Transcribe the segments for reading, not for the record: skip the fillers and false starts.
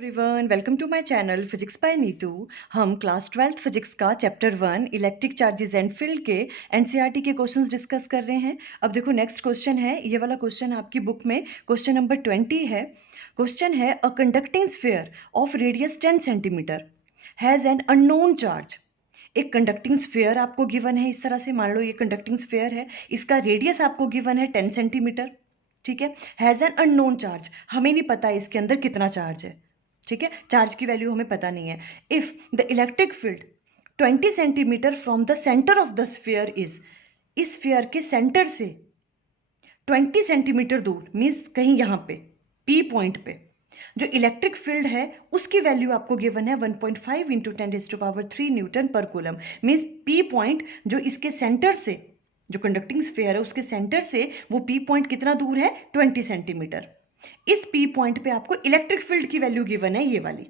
Everyone, welcome to my channel physics by Neetu. हम class 12th physics का chapter 1 electric charges and field के NCERT के questions discuss कर रहे हैं। अब देखो नेक्स्ट क्वेश्चन है, ये वाला क्वेश्चन आपकी बुक में क्वेश्चन नंबर 20 है। क्वेश्चन है a conducting sphere of radius 10 centimetre has an unknown charge. एक कंडक्टिंग स्फीयर आपको गिवन है, इस तरह से मान लो ये कंडक्टिंग स्फीयर है, इसका रेडियस आपको गिवन है 10 सेंटीमीटर, ठीक है। हैज़ एन अननोन चार्ज, हमें नहीं पता इसके अंदर कितना चार्ज है, ठीक है, चार्ज की वैल्यू हमें पता नहीं है। If the electric field 20 centimetre from the centre of the sphere is, इस स्फीयर के सेंटर से 20 सेंटीमीटर दूर, मीन्स कहीं यहाँ पे पी पॉइंट पे जो इलेक्ट्रिक फील्ड है उसकी वैल्यू आपको गिवन है 1.5 इंटू 10⁻³ न्यूटन पर कूलम। मीन्स पी पॉइंट जो इसके सेंटर से, जो कंडक्टिंग स्फीयर है उसके सेंटर से वो पी पॉइंट कितना दूर है, 20 सेंटीमीटर। इस पी पॉइंट पे आपको इलेक्ट्रिक फील्ड की वैल्यू गिवन है, ये वाली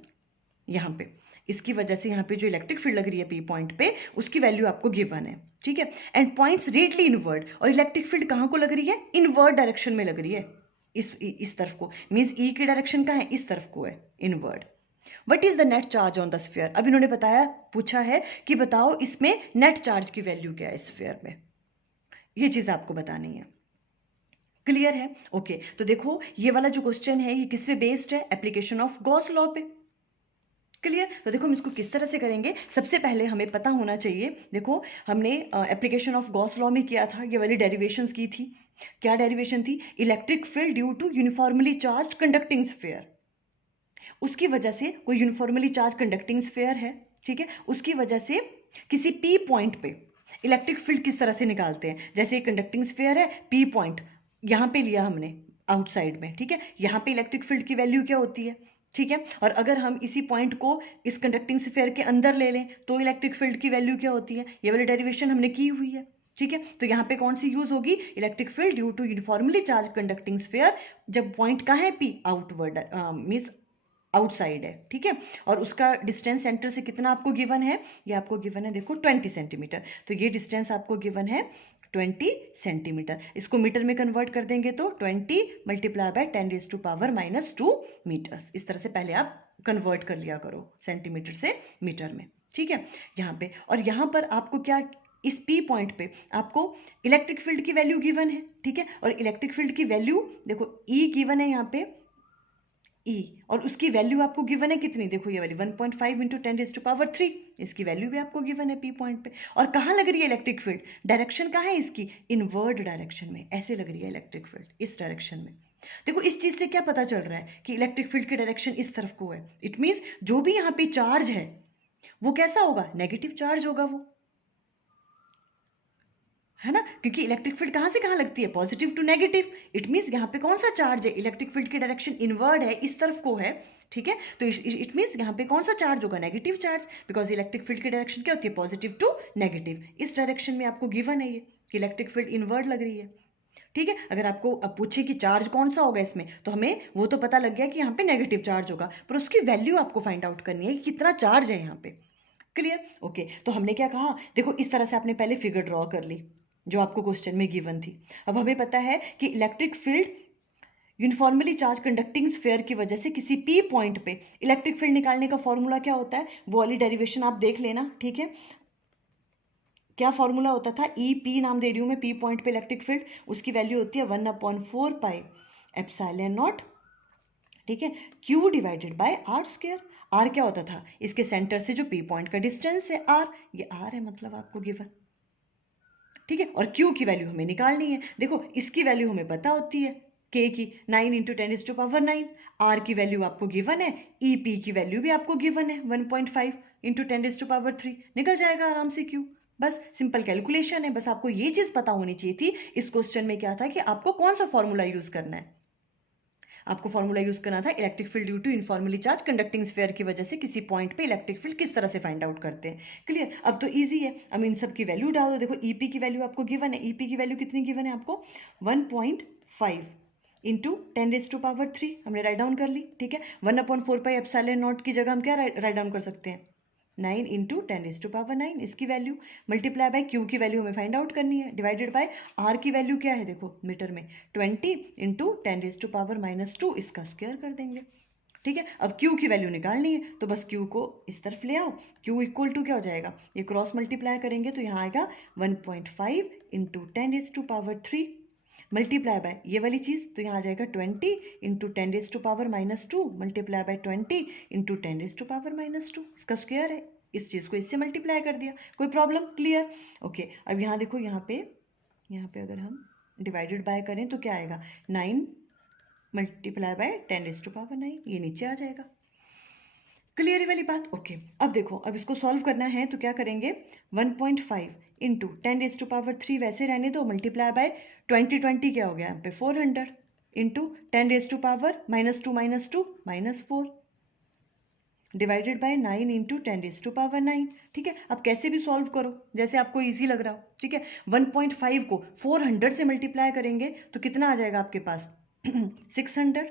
यहाँ पे, इसकी वजह से यहाँ पे जो इलेक्ट्रिक फील्ड लग रही है पी पॉइंट पे उसकी वैल्यू आपको गिवन है, ठीक है। एंड पॉइंट्स रेडली इनवर्ड, और इलेक्ट्रिक फील्ड कहाँ को लग रही है, इनवर्ड डायरेक्शन में लग रही है, इस तरफ को, मीन्स ई की डायरेक्शन कहाँ है, इस तरफ को है, inward. What is the net charge on the sphere, अब इन्होंने बताया, पूछा है कि बताओ इसमें नेट चार्ज की वैल्यू क्या है स्फीयर में, ये चीज़ आपको बतानी है। क्लियर है? ओके, तो देखो ये वाला जो क्वेश्चन है ये किस पे बेस्ड है, एप्लीकेशन ऑफ गॉस लॉ पे। क्लियर? तो देखो हम इसको किस तरह से करेंगे, सबसे पहले हमें पता होना चाहिए, देखो हमने एप्लीकेशन ऑफ गॉस लॉ में किया था, ये वाली डेरिवेशंस की थी। क्या डेरिवेशन थी, electric field due to uniformly charge conducting sphere, उसकी वजह से कोई यूनिफॉर्मली चार्ज कंडक्टिंग स्फीयर है, ठीक है, उसकी वजह से किसी पी पॉइंट पे इलेक्ट्रिक फील्ड किस तरह से निकालते हैं, जैसे कंडक्टिंग स्फीयर है, पी पॉइंट यहाँ पे लिया हमने आउटसाइड में, ठीक है, यहाँ पे इलेक्ट्रिक फील्ड की वैल्यू क्या होती है, ठीक है, और अगर हम इसी पॉइंट को इस कंडक्टिंग स्फीयर के अंदर ले लें तो इलेक्ट्रिक फील्ड की वैल्यू क्या होती है, ये वाली डेरिवेशन हमने की हुई है, ठीक है। तो यहाँ पे कौन सी यूज होगी, electric field due to uniformly charge conducting sphere, जब पॉइंट कहाँ है पी, आउटवर्ड मीन्स आउटसाइड है, ठीक है, और उसका डिस्टेंस सेंटर से कितना आपको गिवन है, ये आपको गिवन है देखो 20 सेंटीमीटर, तो ये डिस्टेंस आपको गिवन है 20 सेंटीमीटर। इसको मीटर में कन्वर्ट कर देंगे तो 20 मल्टीप्लाई बाय 10⁻⁻² मीटर्स, इस तरह से पहले आप कन्वर्ट कर लिया करो सेंटीमीटर से मीटर में, ठीक है, यहाँ पे। और यहाँ पर आपको क्या, इस पी पॉइंट पे आपको इलेक्ट्रिक फील्ड की वैल्यू गिवन है, ठीक है, और इलेक्ट्रिक फील्ड की वैल्यू देखो ई गिवन है यहाँ पे, ई, और उसकी वैल्यू आपको गिवन है कितनी, देखो ये वाली 1.5 इंटू 10⁻³, इसकी वैल्यू भी आपको गिवन है पी पॉइंट पे। और कहाँ लग रही है इलेक्ट्रिक फील्ड, डायरेक्शन कहाँ है इसकी, इनवर्ड डायरेक्शन में, ऐसे लग रही है इलेक्ट्रिक फील्ड, इस डायरेक्शन में। देखो इस चीज से क्या पता चल रहा है कि इलेक्ट्रिक फील्ड की डायरेक्शन इस तरफ को है, इट मीन्स जो भी यहाँ पे चार्ज है वो कैसा होगा, नेगेटिव चार्ज होगा वो, है ना, क्योंकि इलेक्ट्रिक फील्ड कहाँ से कहाँ लगती है, positive to negative, it means यहाँ पे कौन सा चार्ज है, इलेक्ट्रिक फील्ड की डायरेक्शन इनवर्ड है, इस तरफ को है, ठीक है, तो इट मीन्स यहाँ पे कौन सा चार्ज होगा, negative charge, because electric field की डायरेक्शन क्या होती है, पॉजिटिव टू नेगेटिव, इस डायरेक्शन में आपको गिवन है ये कि इलेक्ट्रिक फील्ड इनवर्ड लग रही है, ठीक है। अगर आपको अब पूछे कि चार्ज कौन सा होगा इसमें, तो हमें वो तो पता लग गया कि यहाँ पे नेगेटिव चार्ज होगा, पर उसकी वैल्यू आपको फाइंड आउट करनी है कि कितना चार्ज है यहाँ पे। क्लियर? ओके, तो हमने क्या कहा, देखो इस तरह से आपने पहले फिगर ड्रॉ कर ली जो आपको क्वेश्चन में गिवन थी। अब हमें पता है कि electric field uniformly charge conducting sphere की वजह से किसी पी पॉइंट पे इलेक्ट्रिक फील्ड निकालने का फॉर्मूला क्या होता है, वो वाली डेरिवेशन आप देख लेना, ठीक है। क्या फॉर्मूला होता था, ई पी नाम दे रही हूँ मैं, पी पॉइंट पे इलेक्ट्रिक फील्ड, उसकी वैल्यू होती है 1/4πε0, ठीक है, Q divided by R square. R क्या होता था, इसके सेंटर से जो पी पॉइंट का डिस्टेंस है आर, ये आर है मतलब आपको गिवन, ठीक है, और Q की वैल्यू हमें निकालनी है, देखो इसकी वैल्यू हमें पता होती है K की 9 इंटू 10⁻⁹, R की वैल्यू आपको गिवन है, EP की वैल्यू भी आपको गिवन है 1.5 इंटू 10⁻3, निकल जाएगा आराम से Q, बस सिंपल कैलकुलेशन है। बस आपको ये चीज़ पता होनी चाहिए थी इस क्वेश्चन में क्या था कि आपको कौन सा फॉर्मूला यूज करना है, आपको फॉर्मूला यूज करना था electric field due to uniformly charge conducting sphere की वजह से किसी पॉइंट पे इलेक्ट्रिक फील्ड किस तरह से फाइंड आउट करते हैं। क्लियर? अब तो इजी है, अब इन सब की वैल्यू डाल दो, देखो ईपी की वैल्यू आपको गिवन है, ईपी की वैल्यू कितनी गिवन है आपको, 1.5 इंटू 10⁻³ हमने राइट डाउन कर ली, ठीक है, 1/4πε0 की जगह हम क्या राइट डाउन कर सकते हैं, 9 इंटू 10⁻9, इसकी वैल्यू मल्टीप्लाई बाय क्यू की वैल्यू हमें फाइंड आउट करनी है, डिवाइडेड बाय आर की वैल्यू क्या है, देखो मीटर में 20 इंटू 10⁻⁻2, इसका स्क्वायर कर देंगे, ठीक है, अब Q की वैल्यू निकालनी है तो बस Q को इस तरफ ले आओ। Q इक्वल टू क्या हो जाएगा, ये क्रॉस मल्टीप्लाई करेंगे तो यहाँ आएगा 1.5 इंटू 10⁻³ मल्टीप्लाई बाय ये वाली चीज़ तो यहाँ आ जाएगा 20 इंटू 10⁻⁻² मल्टीप्लाई बाय 20 इंटू 10⁻⁻²। इसका स्क्वायर है, इस चीज़ को इससे मल्टीप्लाई कर दिया। कोई प्रॉब्लम, क्लियर? ओके, अब यहाँ देखो, यहाँ पे अगर हम डिवाइडेड बाय करें तो क्या आएगा, 9 मल्टीप्लाई बाय 10⁻⁹ ये नीचे आ जाएगा। क्लियर है वाली बात? ओके, अब देखो, अब इसको सॉल्व करना है तो क्या करेंगे, 1.5 इंटू 10⁻³ वैसे रहने दो, मल्टीप्लाई बाय 20 क्या हो गया यहाँ पे 400 इंटू 10⁻⁻² -2 डिवाइडेड बाय 9 इंटू 10⁻⁹। ठीक है, अब कैसे भी सॉल्व करो जैसे आपको इजी लग रहा हो। ठीक है, 1.5 को 400 से मल्टीप्लाई करेंगे तो कितना आ जाएगा आपके पास 600।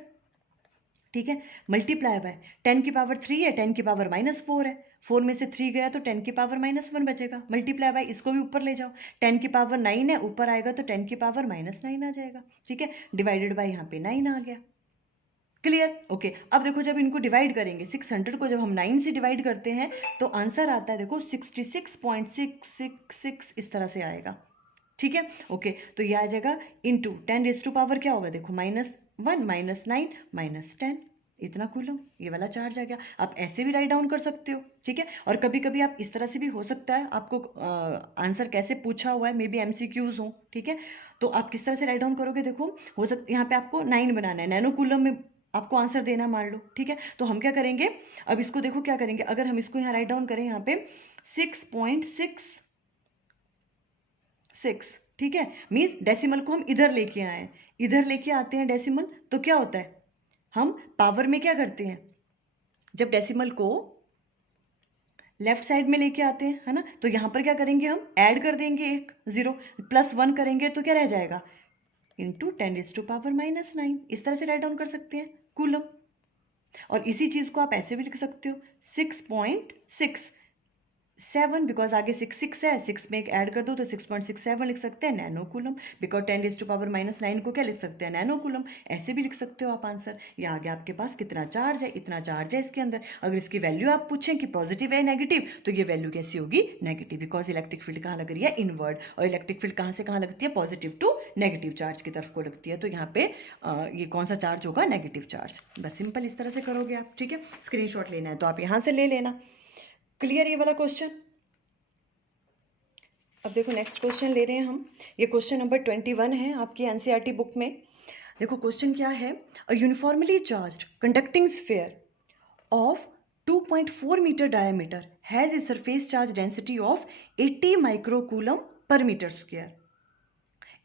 ठीक है, मल्टीप्लाई बाय 10⁻³ है, 10⁻⁻4 है, 4 में से 3 गया तो 10⁻⁻1 बचेगा। मल्टीप्लाई बाय इसको भी ऊपर ले जाओ, 10⁻9 है, ऊपर आएगा तो 10⁻⁻9 आ जाएगा। ठीक है, डिवाइडेड बाय यहाँ पे 9 आ गया। क्लियर? ओके, अब देखो जब इनको डिवाइड करेंगे, 600 को जब हम 9 से डिवाइड करते हैं तो आंसर आता है देखो 66.666 इस तरह से आएगा। ठीक है, ओके, तो ये आ जाएगा इंटू 10⁻⁻ क्या होगा देखो, -1 -9 -10 इतना कूलम, ये वाला चार्ज आ गया। आप ऐसे भी राइट डाउन कर सकते हो। ठीक है, और कभी कभी आप इस तरह से भी हो सकता है, आपको आंसर कैसे पूछा हुआ है, मे बी MCQs हो। ठीक है, तो आप किस तरह से राइट डाउन करोगे, देखो हो सकता यहाँ पे आपको 9 बनाना है, नैनो कूलम में आपको आंसर देना है मान लो। ठीक है, तो हम क्या करेंगे, अब इसको देखो क्या करेंगे, अगर हम इसको यहाँ राइट डाउन करें यहाँ पे 6.66, ठीक है, मीन्स डेसिमल को हम इधर लेके आए हैं, इधर लेके आते हैं डेसिमल तो क्या होता है, हम पावर में क्या करते हैं, जब डेसिमल को लेफ्ट साइड में लेके आते हैं, है ना, तो यहाँ पर क्या करेंगे, हम ऐड कर देंगे एक 0 +1 करेंगे तो क्या रह जाएगा, इंटू 10⁻⁻9 इस तरह से राइट डाउन कर सकते हैं कूलम। और इसी चीज़ को आप ऐसे भी लिख सकते हो 6.67, बिकॉज आगे 6 है, 6 में एक ऐड कर दो तो 6.67 लिख सकते हैं नैनो कूलम, बिकॉज 10⁻⁻9 को क्या लिख सकते हैं, नैनो कूलम। ऐसे भी लिख सकते हो आप आंसर। ये आगे आपके पास कितना चार्ज है, इतना चार्ज है इसके अंदर। अगर इसकी वैल्यू आप पूछें कि पॉजिटिव है नेगेटिव, तो ये वैल्यू कैसी होगी, नेगेटिव, बिकॉज इलेक्ट्रिक फील्ड कहाँ लग रही है, इनवर्ड, और इलेक्ट्रिक फील्ड कहाँ से कहाँ लगती है, पॉजिटिव टू नेगेटिव चार्ज की तरफ को लगती है। तो यहाँ पे ये कौन सा चार्ज होगा, नेगेटिव चार्ज। बस सिंपल इस तरह से करोगे आप। ठीक है, स्क्रीनशॉट लेना है तो आप यहाँ से ले लेना। क्लियर ये वाला क्वेश्चन? अब देखो नेक्स्ट क्वेश्चन ले रहे हैं हम, ये क्वेश्चन नंबर 21 है आपकी NCERT बुक में। देखो क्वेश्चन क्या है, a uniformly charged conducting sphere of 2.4 metre diameter has a surface charge density of 80 microcoulomb per metre square.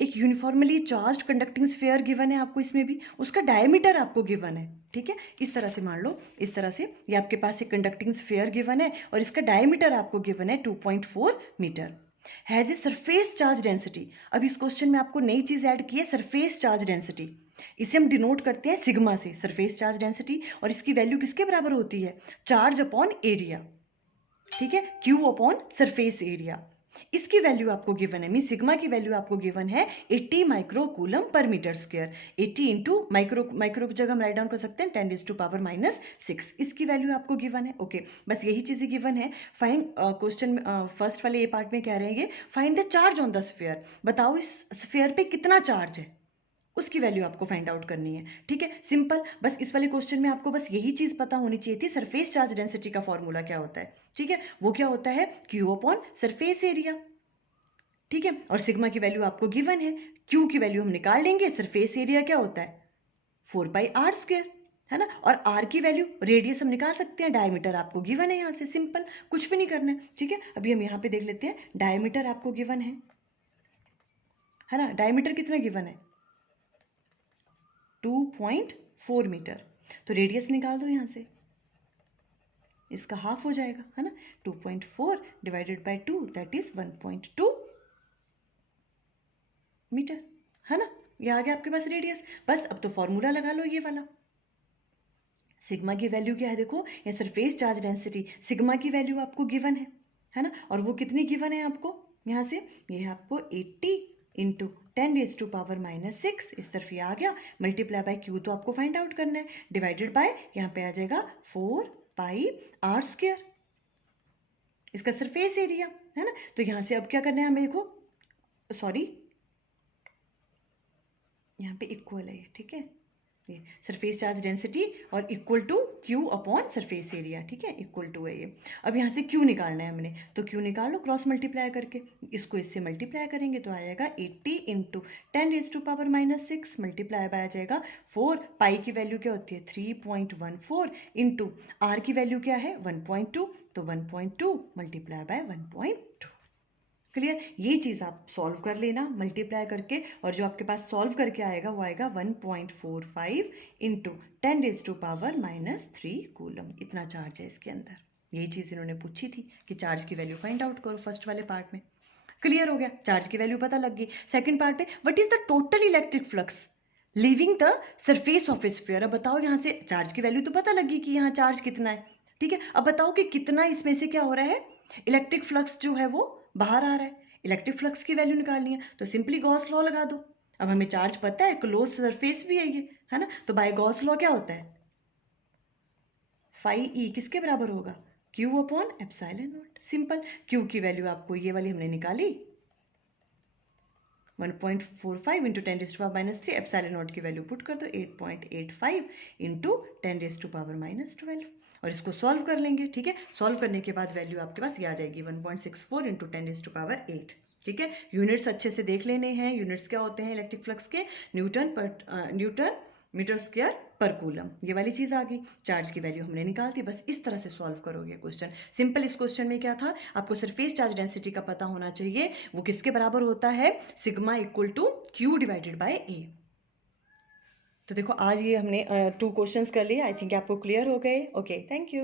एक uniformly charge conducting sphere given है आपको, इसमें भी उसका डायमीटर आपको गिवन है। ठीक है, इस तरह से मान लो, इस तरह से ये आपके पास एक कंडक्टिंग स्फीयर गिवन है और इसका डायमीटर आपको गिवन है 2.4 metre. Has a surface charge density, अब इस क्वेश्चन में आपको नई चीज ऐड की है, सरफेस चार्ज डेंसिटी। इसे हम डिनोट करते हैं सिग्मा से, सरफेस चार्ज डेंसिटी, और इसकी वैल्यू किसके बराबर होती है, चार्ज अपॉन एरिया। ठीक है, क्यू अपॉन सरफेस एरिया। इसकी वैल्यू आपको गिवन है, मीन सिग्मा की वैल्यू आपको गिवन है 80 microcoulomb per metre square. 80 into micro की जगह हम राइट डाउन कर सकते हैं 10⁻⁻6, इसकी वैल्यू आपको गिवन है। ओके, बस यही चीज़ें गिवन है। फाइंड क्वेश्चन फर्स्ट वाले ये पार्ट में कह रहे हैं ये, find the charge on the sphere, बताओ इस स्फीयर पे कितना चार्ज है, उसकी वैल्यू आपको फाइंड आउट करनी है। ठीक है, सिंपल, बस इस वाले क्वेश्चन में आपको बस यही चीज पता होनी चाहिए थी, सरफेस चार्ज डेंसिटी का फॉर्मूला क्या होता है। ठीक है, वो क्या होता है, क्यू अपॉन सरफेस एरिया। ठीक है, और सिग्मा की वैल्यू आपको गिवन है, क्यू की वैल्यू हम निकाल लेंगे, सरफेस एरिया क्या होता है 4πr², है ना, और आर की वैल्यू, रेडियस हम निकाल सकते हैं, डायमीटर आपको गिवन है यहाँ से, सिंपल, कुछ भी नहीं करना है। ठीक है, अभी हम यहाँ पे देख लेते हैं, डायमीटर आपको गिवन है ना, डायमीटर कितना गिवन है 2.4 मीटर, तो रेडियस निकाल दो यहाँ से, इसका हाफ हो जाएगा, है ना, 2.4 divided by 2 that is 1.2 metre, है ना, ये आ गया आपके पास रेडियस। बस अब तो फॉर्मूला लगा लो ये वाला, सिग्मा की वैल्यू क्या है देखो, ये सरफेस चार्ज डेंसिटी, सिग्मा की वैल्यू आपको गिवन है ना, और वो कितनी गिवन है आपको यहाँ से, ये है आपको 80 इंटू 10⁻⁻6 इस तरफ ये आ गया, मल्टीप्लाई बाय क्यू तो आपको फाइंड आउट करना है, डिवाइडेड बाय यहाँ पे आ जाएगा 4πr², इसका सरफेस एरिया है ना। तो यहाँ से अब क्या करना है हमें, देखो सॉरी यहाँ पे इक्वल है, ठीक है, ये सरफेस चार्ज डेंसिटी और equal to Q upon surface area, ठीक है, इक्वल टू है ये। अब यहाँ से क्यू निकालना है हमने, तो क्यू निकाल लो क्रॉस मल्टीप्लाई करके, इसको इससे मल्टीप्लाई करेंगे तो आएगा 80 इंटू 10⁻⁻6 मल्टीप्लाई बाय आ जाएगा 4, पाई की वैल्यू क्या होती है 3.14 इंटू आर की वैल्यू क्या है 1.2, तो 1.2 मल्टीप्लाई बाय 1.2। क्लियर, ये चीज़ आप सॉल्व कर लेना मल्टीप्लाई करके, और जो आपके पास सॉल्व करके आएगा वो आएगा 1.45 इंटू 10⁻⁻3 कूलम, इतना चार्ज है इसके अंदर। यही चीज़ इन्होंने पूछी थी कि चार्ज की वैल्यू फाइंड आउट करो फर्स्ट वाले पार्ट में। क्लियर हो गया, चार्ज की वैल्यू पता लग गई। सेकेंड पार्ट में what is the total electric flux leaving the surface of A sphere. अब बताओ, यहाँ से चार्ज की वैल्यू तो पता लगी कि यहाँ चार्ज कितना है, ठीक है, अब बताओ कि कितना इसमें से क्या हो रहा है, इलेक्ट्रिक फ्लक्स जो है वो बाहर आ रहा है। इलेक्ट्रिक फ्लक्स की वैल्यू निकालनी है तो सिंपली गॉस लॉ लगा दो। अब हमें चार्ज पता है, क्लोज सरफेस भी है ये, है ना, तो बाय गॉस लॉ क्या होता है, फाई ई किसके बराबर होगा, Q upon epsilon not. Simple, Q की वैल्यू आपको ये वाली हमने निकाली 1.45 इंटू 10⁻⁻3, एप्सिलॉन नॉट की वैल्यू पुट कर दो 8.85 इंटू 10⁻⁻12, और इसको सॉल्व कर लेंगे, ठीक है। सॉल्व करने के बाद वैल्यू आपके पास ये आ जाएगी 1.64 इंटू 10⁸8, ठीक है। यूनिट्स अच्छे से देख लेने हैं, यूनिट्स क्या होते हैं इलेक्ट्रिक फ्लक्स के, न्यूटन मीटर स्क्वायर पर कूलम, ये वाली चीज़ आ गई। चार्ज की वैल्यू हमने निकाल दी, बस इस तरह से सॉल्व करोगे क्वेश्चन। सिंपल, इस क्वेश्चन में क्या था, आपको सरफेस चार्ज डेंसिटी का पता होना चाहिए, वो किसके बराबर होता है, sigma equal to Q divided by A. तो देखो आज ये हमने 2 क्वेश्चंस कर लिए, आई थिंक आपको क्लियर हो गए। Okay, thank you.